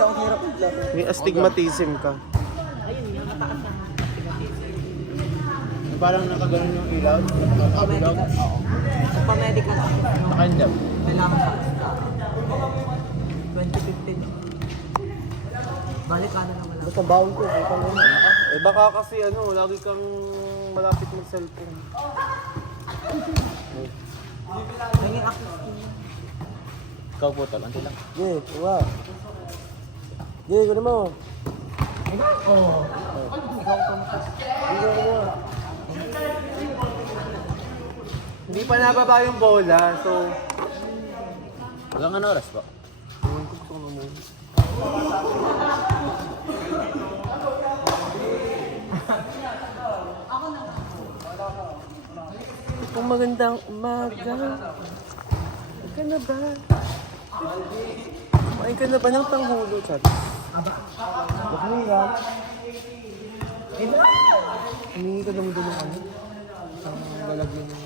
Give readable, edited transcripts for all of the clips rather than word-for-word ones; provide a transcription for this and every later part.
Hindi ako hirap maglaro. May astigmatism ka. Ayun, nakataas na. Parang nakaganon yung ilaw. Pamedical, oo. Sa pamedical ako. Nakandam. Kailangan sa 2015. Balik ka na naman lang. Basta bawal ko. Eh baka kasi ano, lagi kang malapit mag-cellphone. Naging access ko niya. Ikaw po, tal. Antay lang. Yeah, kuha. Yeah, gano'n mo. Oo. Ikaw tumakas. Hindi pa nababa yung bola, so... Hanggang ano oras po? Ewan ko, gusto ko na muna. Kung magandang umaga, ka na ba? Kumain ka na ba ng tanghulo, chat? Bakit nga? Humingi ka naman doon ng ano? Ang lalagyan ng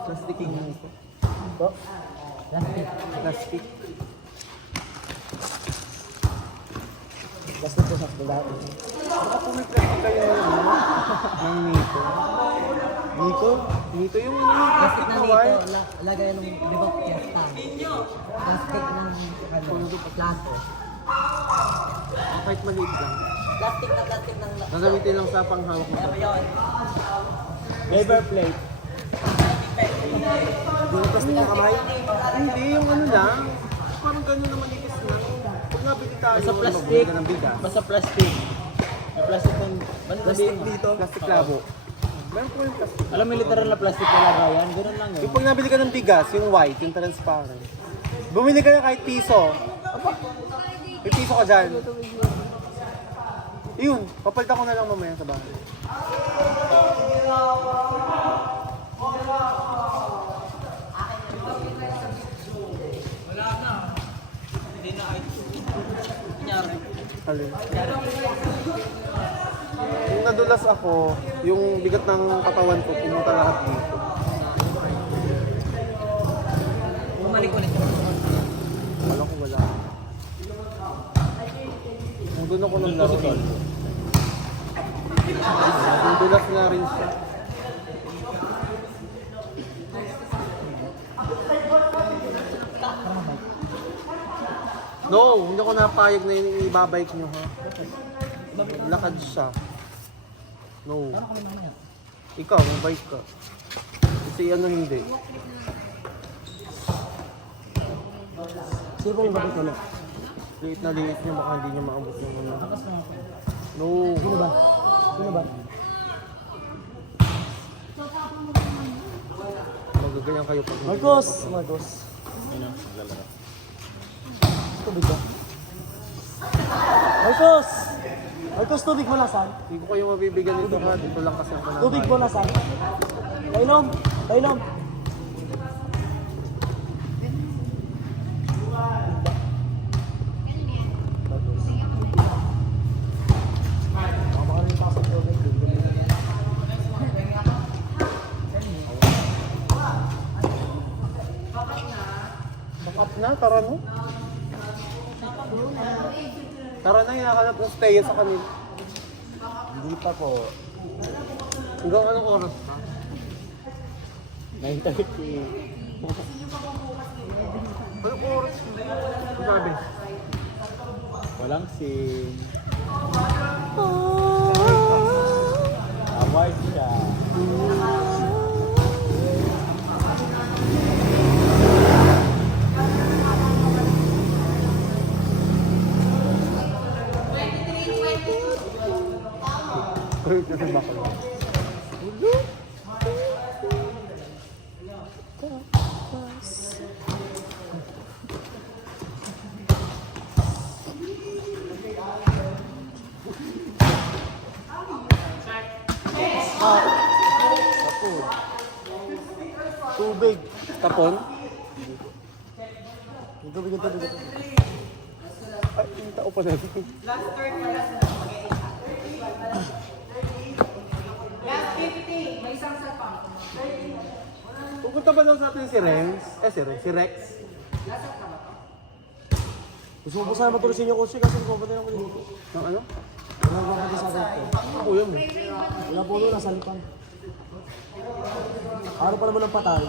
plastiking mo ito. Ba? Plastic. Basta po sakto lahat. Baka po may plastic kayo ng nito. Nito? Nito yung Plastic na wire. nito, lagay ng libak fiesta. Plastic ng plato. Kahit maliit lang. Plastic ng Gagamitin lang sa panghawak mo. Flavor plate. Hindi yung plastic na kamay? Hindi, yung ano lang. Parang gano'n na manipis lang. Pag nabili tayo, Basta plastic. magbili ka ng bigas. Basta plastic. May plastic ng... Plastic dito. Plastic labo. Meron po yung plastic. Alam mo, literal na plastic na lagayan. Ganun lang yun. Yung pag nabili ka ng bigas, yung white, yung transparent. Bumili ka na kahit piso. May piso ka dyan. Yun, papalitan ko na lang mamaya sa bahay. Alin? Yung nadulas ako, yung bigat ng katawan ko, pumunta lahat dito. Bumalik ulit. Wala ko wala. Kung doon ako nang laro. Yung dulas na rin siya. No, hindi ako napayag na ibabike nyo ha. Lakad siya. No. Ikaw, may bike ka. Kasi ano hindi. Sino pong bakit ano? Liit na liit nyo, baka hindi nyo maabot yung ano. No. Sino ba? Sino ba? Magaganyan kayo pag Marcos! Marcos. Ano? Naglalaro. Tubig ba? Marcos! Marcos, tubig mo nasan? Hindi ko kayo mabibigyan nito ha. Dito lang kasi ako na. Tubig mo nasan? Painom! Painom! Up na, tara no. Tara na, hinahanap ng stay sa kanila. Hindi pa po. Hanggang anong oras ka? 9:30. Anong oras? Ang sabi? Walang sim. Award siya. Kaya kasi baka lang. Tubig. Tapon? Tubig, tubig. Ay, yung tao pa natin. Pupunta ba daw sa atin si Rex? Si Rex? Gusto mo po sana matuloy yung kursi kasi pupunta ako dito. Ng ano? Walang pupunta sa dito. Ako yun eh. Wala po doon, nasa lipan. Araw pa naman ng patay.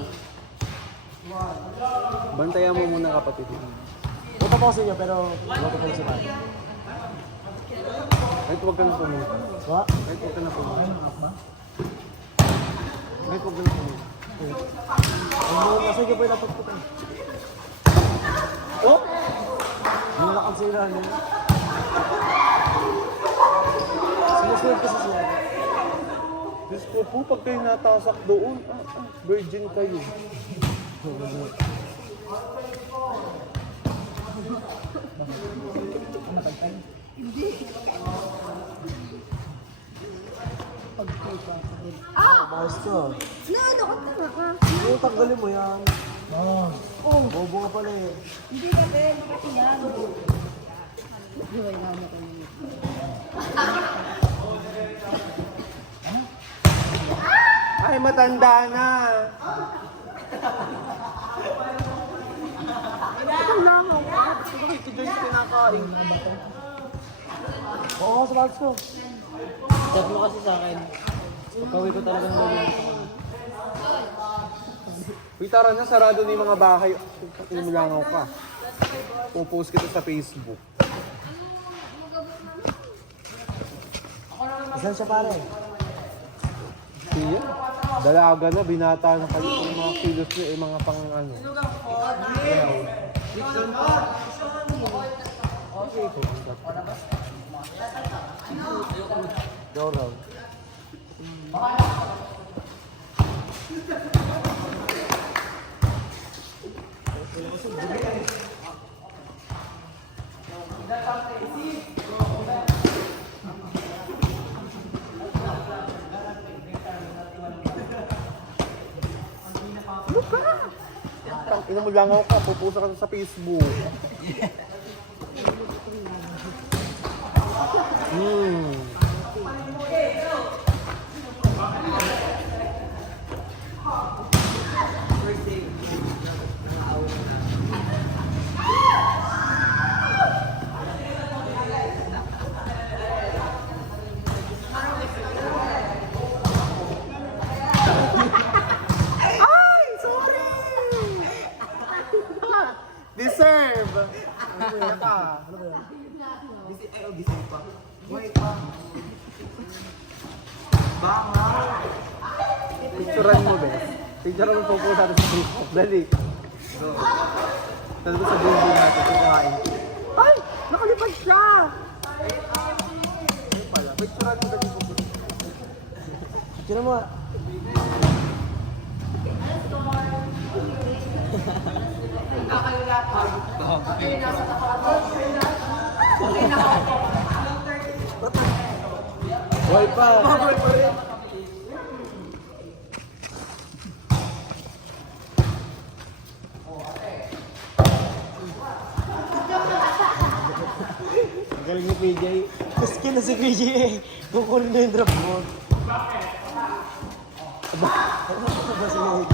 Bantayan mo muna kapatid. Punta po kasi niya pero wala po pala sa tayo. Kahit huwag ka na pumunta. Wa? Kahit huwag ka na pumunta. Kahit huwag ka na pumunta. Kasi hindi po yung dapat po tayo. Oh! Hindi nakakam sila niya. Sinusunod kasi siya. Diyos ko po, pag kayo natasak doon, virgin kayo. Bakit ka? Naano ka tanga ka? Yung tanggalin mo yan. Bobo ka pala eh. Hindi ka Ben, kasi yan. Buhay na mo kayo. Ay, matanda na! Ito lang ako. Bakit si Joyce kinakain? Oo, sa bakit ko. Chat mo kasi sa akin. Pagkawi ko talagang gawin. Uy, tara na, sarado na yung mga bahay. Inimulangaw ka. Pupost kita sa Facebook. Saan siya pare? Siya? Dalaga na, binata na kayo yung mga kilos niyo, yung mga pang ano. Okay po. Go round. Inimulangaw ka, pupost ka sa Facebook. Deserve! Ano ba yan ka? Ano ba yan? Deserve pa. Wait pa. Picturean mo, Bes. Picturean mo po natin sa Facebook. Dali. Go. Dali ko sa building natin. Kumain. Ay! Nakalipad siya! Ayun pala. Picturean mo dali po. Kira mo nga. Boy pa! Ang galing ni PJ. Skin na si PJ eh. Kukunin na yung drop mo. Ano ba si PJ?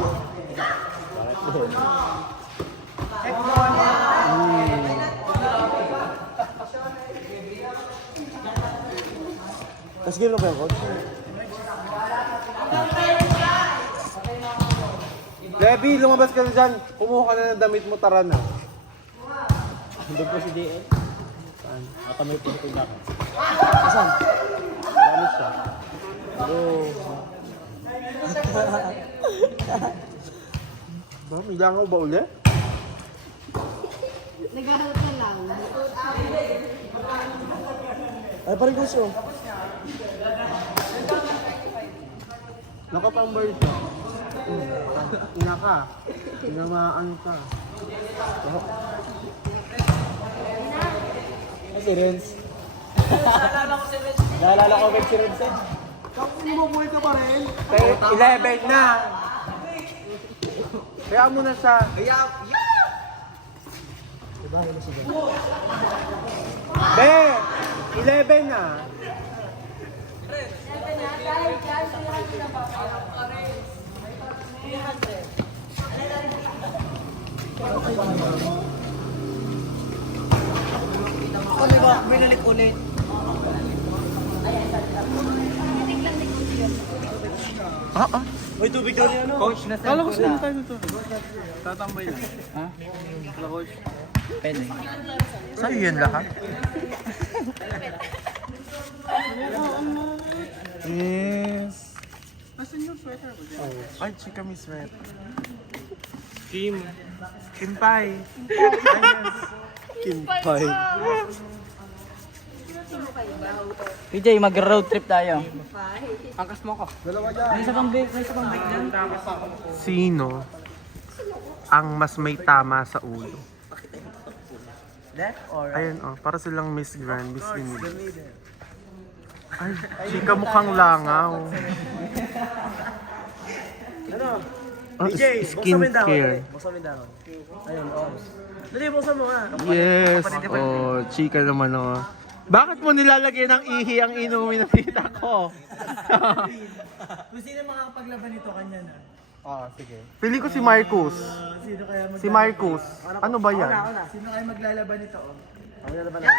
Tapos game na ba yung coach? Levi, lumabas ka na dyan. Kumuha ka na ng damit mo, tara na. Doon po si DL. Saan? At may pinto na ako. Asan? Alis siya. Ba, may langaw ba ulit? Naghahanap ka lang. Ay pa rin coach oh. Nakapambar siya. Ina ka. Tinamaan ka. Ay, si Renz. Naalala ko kay si Renz eh. Bubuhay ka pa rin? 11 na. Kaya mo na siya. Diba? Ano siya? Be! 11 na. Kami ba? Binalik ulit. Uy, tubig daw niya, no? Coach, nasa Kala ko sino tayo dito. Tatambay lang. Ha? Kala coach. Pwede. Sa'yo yan lahat? Yes. Nasaan yung sweater mo dyan? Ay, chika mi sweater. Kim. Kinpay. Kimpay. PJ, mag-road trip tayo. Angkas mo ko. Dalawa dyan. May isa pang break dyan. Sino ang mas may tama sa ulo? That or? Ayun oh, para silang Miss Grand, Miss Universe. Ay, chika mukhang langaw. Ano? Oh, DJ, buksan mo yung dahon. skincare. Buksan mo yung dahon. Ayun, oh. Dali, buksan mo nga. Yes, oh, chika naman oh. Bakit mo nilalagay ng ihi ang inumin ng tita ko? Kung sino makakapaglaban nito kanya na? Sige. Pili ko si Marcus. Sino kaya Si Marcus. Ano ba yan? Sino kaya maglalaban nito? Oh? Ang nalaban natin.